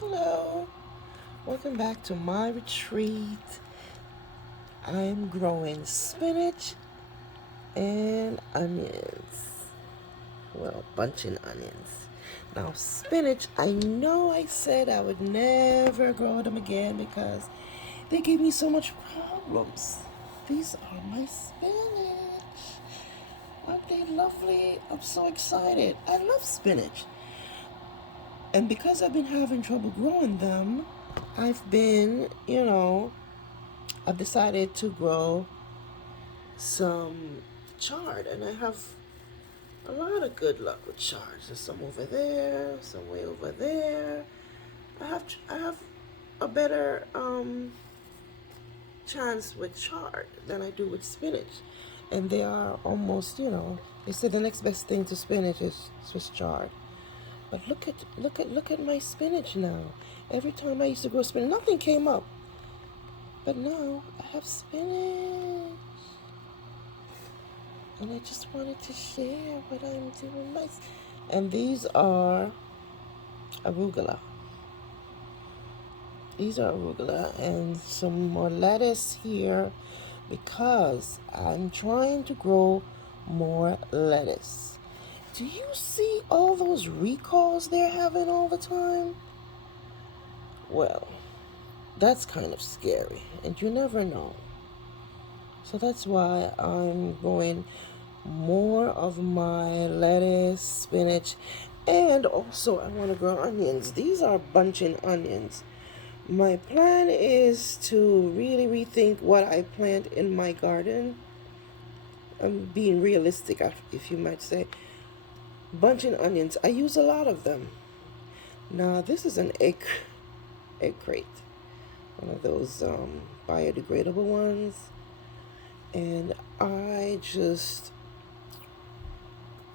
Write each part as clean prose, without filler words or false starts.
Hello, welcome back to my retreat. I'm growing spinach and onions. Well, bunching onions. Now, spinach, I know I said I would never grow them again because they gave me so much problems. These are my spinach. Aren't they lovely? I'm so excited. I love spinach. And because I've been having trouble growing them, I've been, I've decided to grow some chard, and I have a lot of good luck with chards. There's some over there, some way over there. I have a better chance with chard than I do with spinach, and they are almost, they say the next best thing to spinach is Swiss chard. But look at my spinach now. Every time I used to grow spinach, nothing came up. But now I have spinach. And I just wanted to share what I'm doing. And these are arugula. These are arugula and some more lettuce here because I'm trying to grow more lettuce. Do you see all those recalls they're having all the time? Well, that's kind of scary, and you never know. So that's why I'm growing more of my lettuce, spinach, and also I want to grow onions. These are bunching onions. My plan is to really rethink what I plant in my garden. I'm being realistic, if you might say. Bunching onions, I use a lot of them. Now, this is an egg crate, one of those biodegradable ones. And I just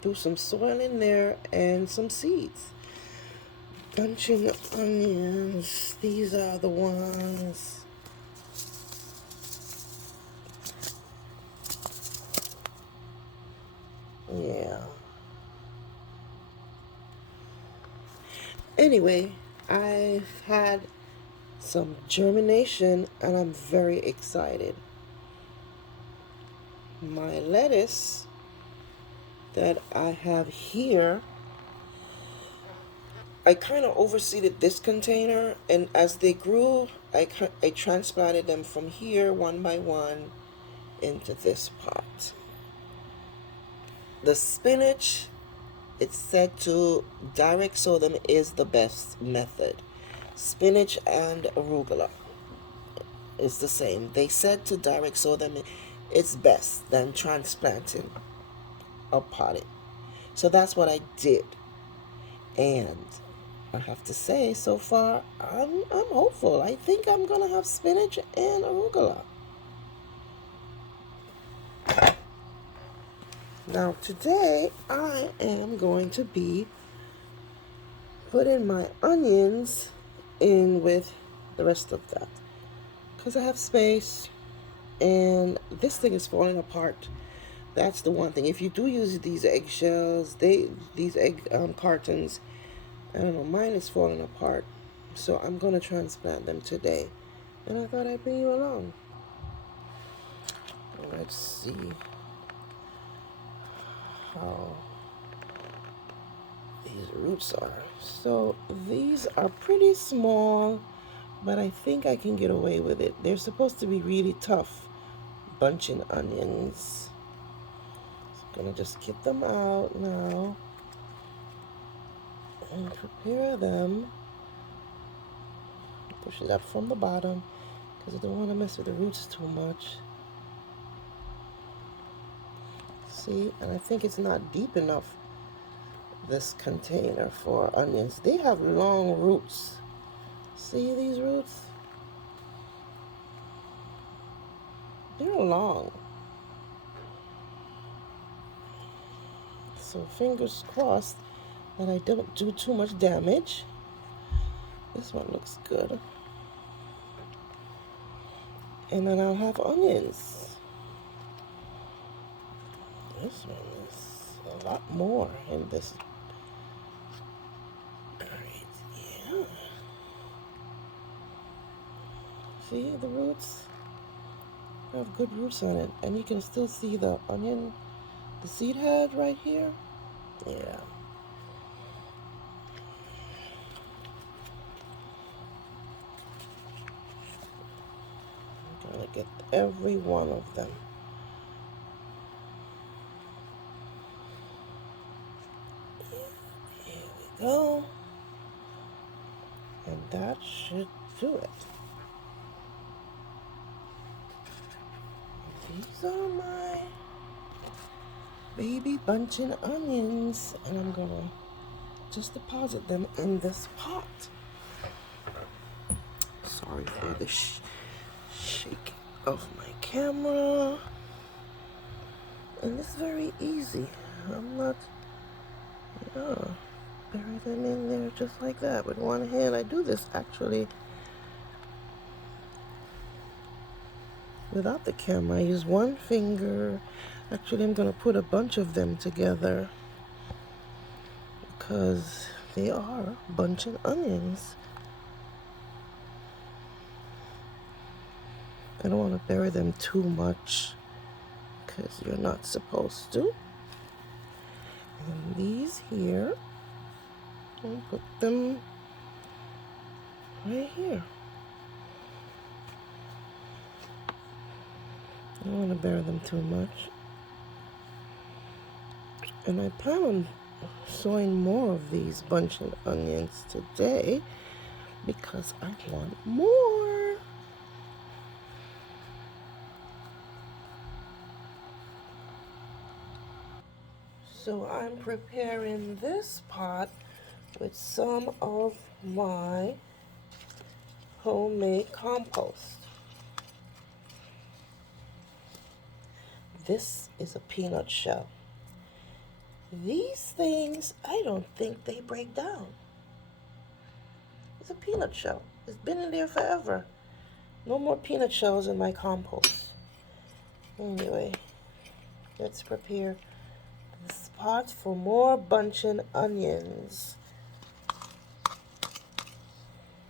threw some soil in there and some seeds. Bunching onions, these are the ones. Yeah. Anyway, I've had some germination and I'm very excited. My lettuce that I have here, I kind of overseeded this container, and as they grew, I transplanted them from here one by one into this pot. The spinach, it's said to direct sow them is the best method. Spinach and arugula is the same. They said to direct sow them it's best than transplanting or potting. So that's what I did. And I have to say, so far, I'm hopeful. I think I'm gonna have spinach and arugula. Now today I am going to be putting my onions in with the rest of that because I have space, and this thing is falling apart. That's the one thing. If you do use these eggshells, these egg cartons, I don't know, mine is falling apart. So I'm gonna transplant them today, and I thought I'd bring you along. Let's see how these roots are. So these are pretty small, but I think I can get away with it. They're supposed to be really tough bunching onions. So I'm gonna just get them out now and prepare them. Push it up from the bottom because I don't want to mess with the roots too much. See, and I think it's not deep enough, this container for onions. They have long roots. See these roots? They're long. So fingers crossed that I don't do too much damage. This one looks good. And then I'll have onions. This one is a lot more in this. Alright, yeah. See the roots? They have good roots on it. And you can still see the onion, the seed head right here. Yeah. I'm gonna get every one of them. Here we go. And that should do it. These are my baby bunching onions, and I'm gonna just deposit them in this pot. Sorry for the shake of my camera. And it's very easy. I'm not, yeah, bury them in there just like that with one hand. I do this actually without the camera. I use one finger. Actually, I'm gonna put a bunch of them together because they are bunching onions. I don't want to bury them too much because you're not supposed to. And these here, I'll put them right here. I don't want to bury them too much. And I plan on sowing more of these bunching onions today because I want more. So I'm preparing this pot with some of my homemade compost. This is a peanut shell. These things, I don't think they break down. It's a peanut shell. It's been in there forever. No more peanut shells in my compost. Anyway, let's prepare this pot for more bunching onions.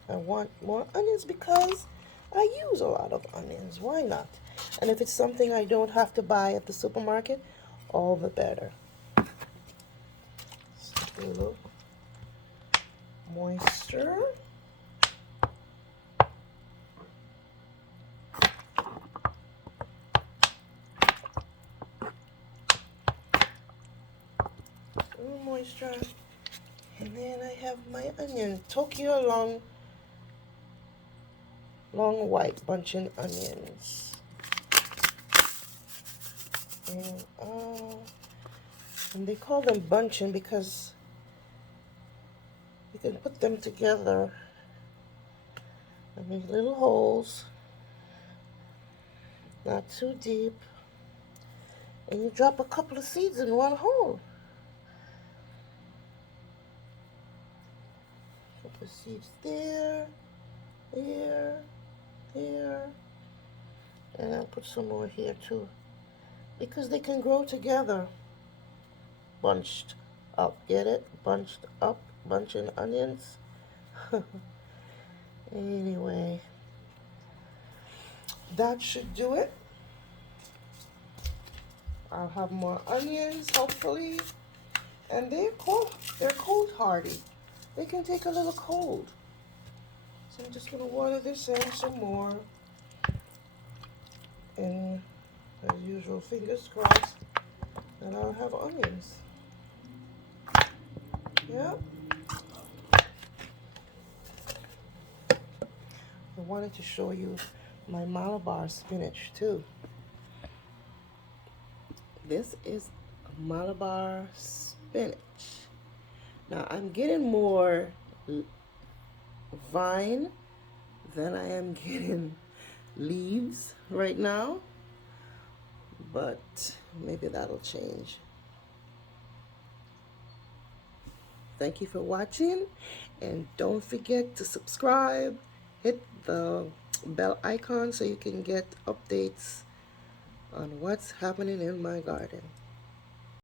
I want more onions because I use a lot of onions. Why not? And if it's something I don't have to buy at the supermarket, all the better. A little moisture. A little moisture. And then I have my onion. Tokyo long white bunching onions. And they call them bunching because you can put them together and make little holes, not too deep, and you drop a couple of seeds in one hole. Put the seeds there, there, there, and I'll put some more here too, because they can grow together. Bunched up, get it? Bunched up, bunching onions. Anyway, that should do it. I'll have more onions, hopefully. And they're cold hardy. They can take a little cold. So I'm just gonna water this in some more. And as usual, fingers crossed that I'll have onions. Yeah. I wanted to show you my Malabar spinach too. This is Malabar spinach. Now I'm getting more vine than I am getting leaves right now, but maybe that'll change. Thank you for watching, and don't forget to subscribe, hit the bell icon so you can get updates on what's happening in my garden.